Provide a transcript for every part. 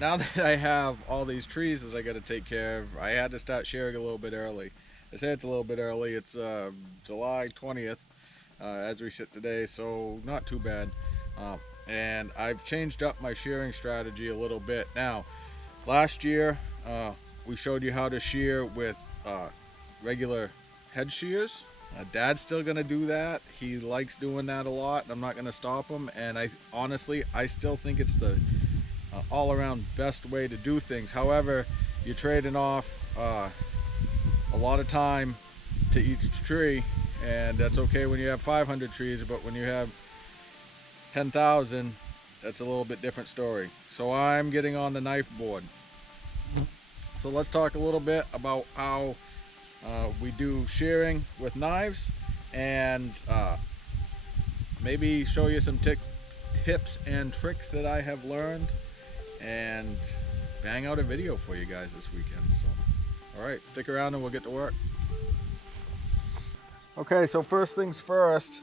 now that I have all these trees that I got to take care of, I had to start shearing a little bit early. I say it's a little bit early. It's July 20th as we sit today, so not too bad. Um, and I've changed up my shearing strategy a little bit. Now, last year we showed you how to shear with regular head shears. Dad's still gonna do that. He likes doing that a lot. I'm not gonna stop him. And I honestly, I still think it's the all-around best way to do things. However, you're trading off a lot of time to each tree, and that's okay when you have 500 trees. But when you have 10,000, that's a little bit different story. So I'm getting on the knife board. So let's talk a little bit about how we do shearing with knives, and maybe show you some tips and tricks that I have learned, and bang out a video for you guys this weekend. So, all right, stick around and we'll get to work. Okay, so first things first,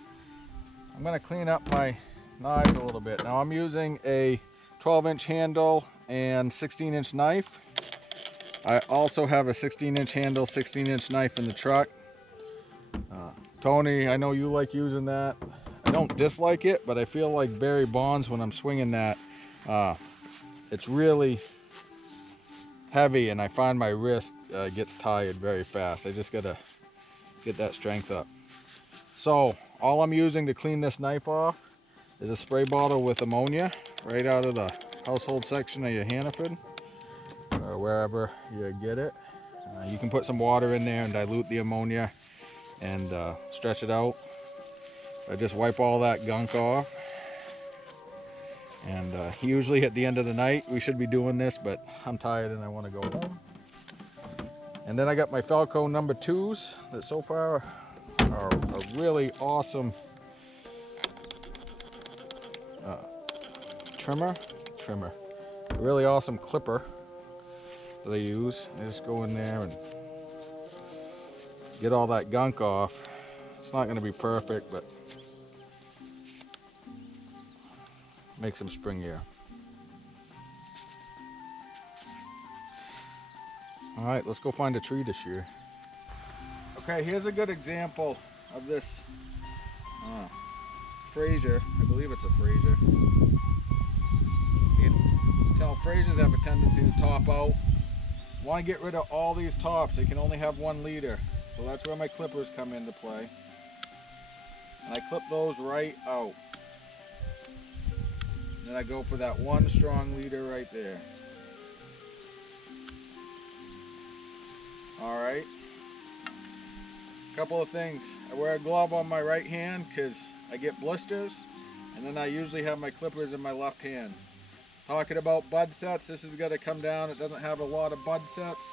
I'm gonna clean up my knives a little bit. Now I'm using a 12-inch handle and 16-inch knife. I also have a 16-inch handle, 16-inch knife in the truck. Tony, I know you like using that. I don't dislike it, but I feel like Barry Bonds when I'm swinging that. It's really heavy, and I find my wrist gets tired very fast. I just gotta get that strength up. So all I'm using to clean this knife off is a spray bottle with ammonia right out of the household section of your Hannaford or wherever you get it. You can put some water in there and dilute the ammonia and stretch it out. I just wipe all that gunk off. And usually at the end of the night we should be doing this, but I'm tired and I want to go home. And then I got my Falco number 2s that so far are a really awesome trimmer, a really awesome clipper that I use. I just go in there and get all that gunk off. It's not going to be perfect, but makes them springier. All right, let's go find a tree to shear. Okay, here's a good example of this Fraser. I believe it's a Fraser. You can tell Frasers have a tendency to top out. Want to get rid of all these tops. They can only have 1 leader. So that's where my clippers come into play. And I clip those right out. Then I go for that 1 strong leader right there. Alright. Couple of things. I wear a glove on my right hand because I get blisters. And then I usually have my clippers in my left hand. Talking about bud sets, this has got to come down. It doesn't have a lot of bud sets.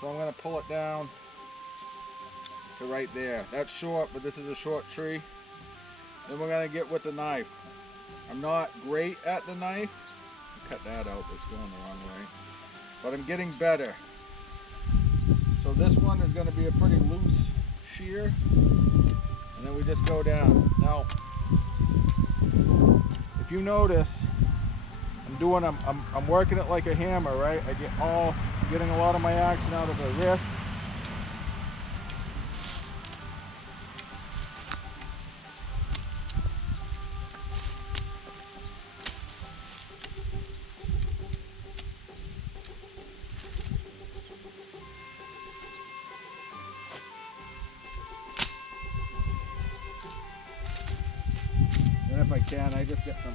So I'm going to pull it down to right there. That's short, but this is a short tree. Then we're going to get with the knife. I'm not great at the knife. Cut that out, it's going the wrong way. But I'm getting better. So this one is going to be a pretty loose shear. And then we just go down. Now, if you notice, I'm working it like a hammer, right? Getting a lot of my action out of the wrist. And if I can, I just get some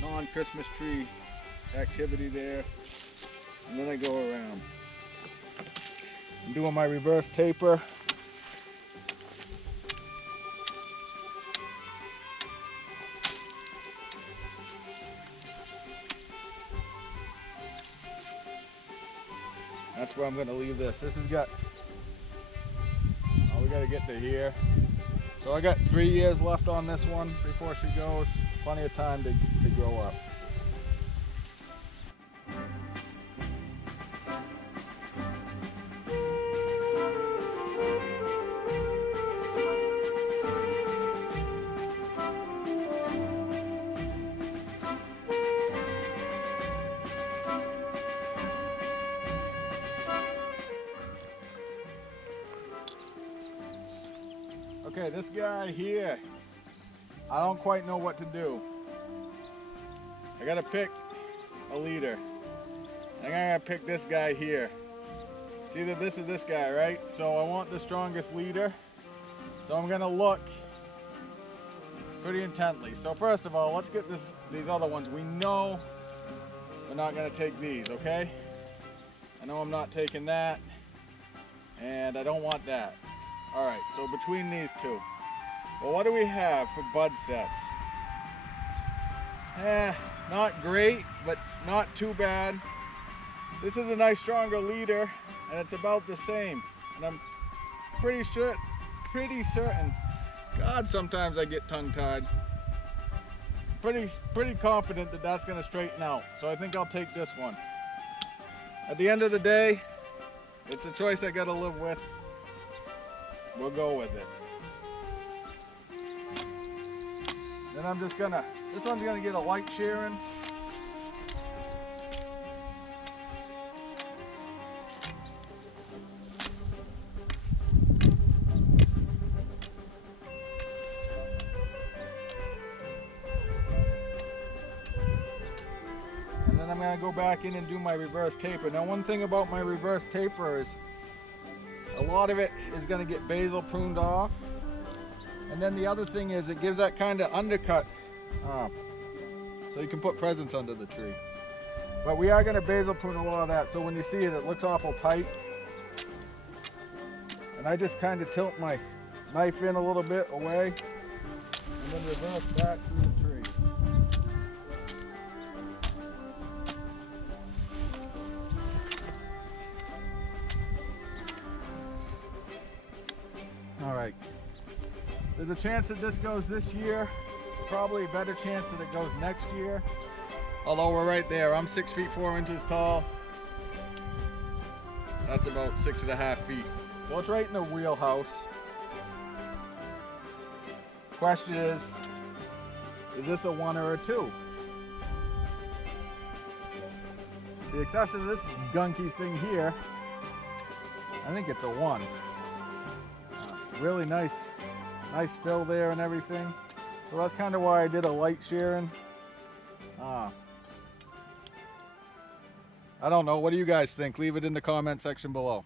non-Christmas tree activity there, and then I go around. I'm doing my reverse taper. That's where I'm going to leave this. This has got, we got to get to here. So I got 3 years left on this one before she goes. Plenty of time to grow up. Okay, this guy here, I don't quite know what to do. I gotta pick a leader. I think I gotta pick this guy here. It's either this or this guy, right? So I want the strongest leader. So I'm gonna look pretty intently. So first of all, let's get these other ones. We know we're not gonna take these, okay? I know I'm not taking that, and I don't want that. All right, so between these two. Well, what do we have for bud sets? Not great, but not too bad. This is a nice stronger leader, and it's about the same. And I'm pretty certain, God, sometimes I get tongue-tied. Pretty confident that that's gonna straighten out. So I think I'll take this one. At the end of the day, it's a choice I gotta live with. We'll go with it. Then I'm just gonna, this one's gonna get a light shearing. And then I'm gonna go back in and do my reverse taper. Now, one thing about my reverse taper is a lot of it is gonna get basil pruned off. And then the other thing is it gives that kind of undercut, so you can put presents under the tree. But we are going to basil prune a lot of that, so when you see it, it looks awful tight. And I just kind of tilt my knife in a little bit away, and then reverse back through the tree. All right. There's a chance that this goes this year, probably a better chance that it goes next year. Although we're right there, I'm 6 feet 4 inches tall. That's about 6.5 feet. So it's right in the wheelhouse. Question is this a 1 or a 2? The exception of this gunky thing here, I think it's a 1. Really nice fill there and everything. So that's kind of why I did a light shearing. I don't know. What do you guys think? Leave it in the comment section below.